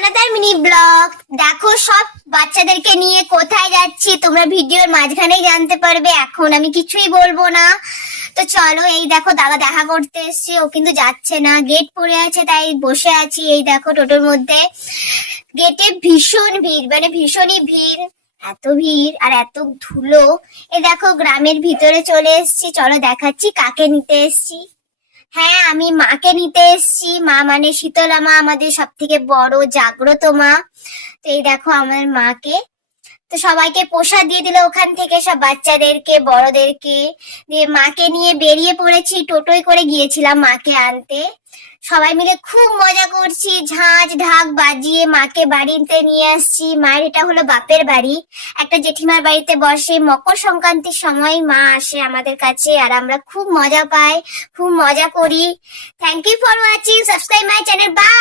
সানাতার mini blog. দেখো সব বাচ্চাদেরকে নিয়ে কোথায় যাচ্ছি তোমরা ভিডিওর মাঝখানেই জানতে পারবে, এখন আমি কিছুই বলবো না। তো চলো, এই দেখো দাদা দেখা করতে এসছে, ও কিন্তু যাচ্ছে না, গেট পড়ে আছে তাই বসে আছি। এই দেখো টোটোর মধ্যে, গেটে ভীষণ ভিড়, মানে ভীষণই ভিড়, এত ভিড় আর এত ধুলো। এই দেখো গ্রামের ভিতরে চলে এসেছি, চলো দেখাচ্ছি কাকে নিতে এসেছি। হ্যাঁ, আমি মাকে নিতে এসেছি। মা মানে শীতলা মা, আমাদের সব থেকে বড় জাগ্রত মা। তো এই দেখো আমার মাকে। তো সবাইকে প্রসাদ দিয়ে দিল ওখান থেকে, সব বাচ্চাদেরকে বড়দেরকে দিয়ে মাকে নিয়ে বেরিয়ে পড়েছি। টোটোয় করে গিয়েছিলাম মাকে আনতে। সবাই মিলে খুব মজা করছি, ঝাঁঝ ঢাক বাজিয়ে মাকে বাড়িতে নিয়ে আসছি। মায়ের এটা হলো বাপের বাড়ি। একটা জেঠিমার বাড়িতে বসে মকর সংক্রান্তির সময় মা আসে আমাদের কাছে, আর আমরা খুব মজা পাই, খুব মজা করি। Thank you for watching, subscribe my channel. By.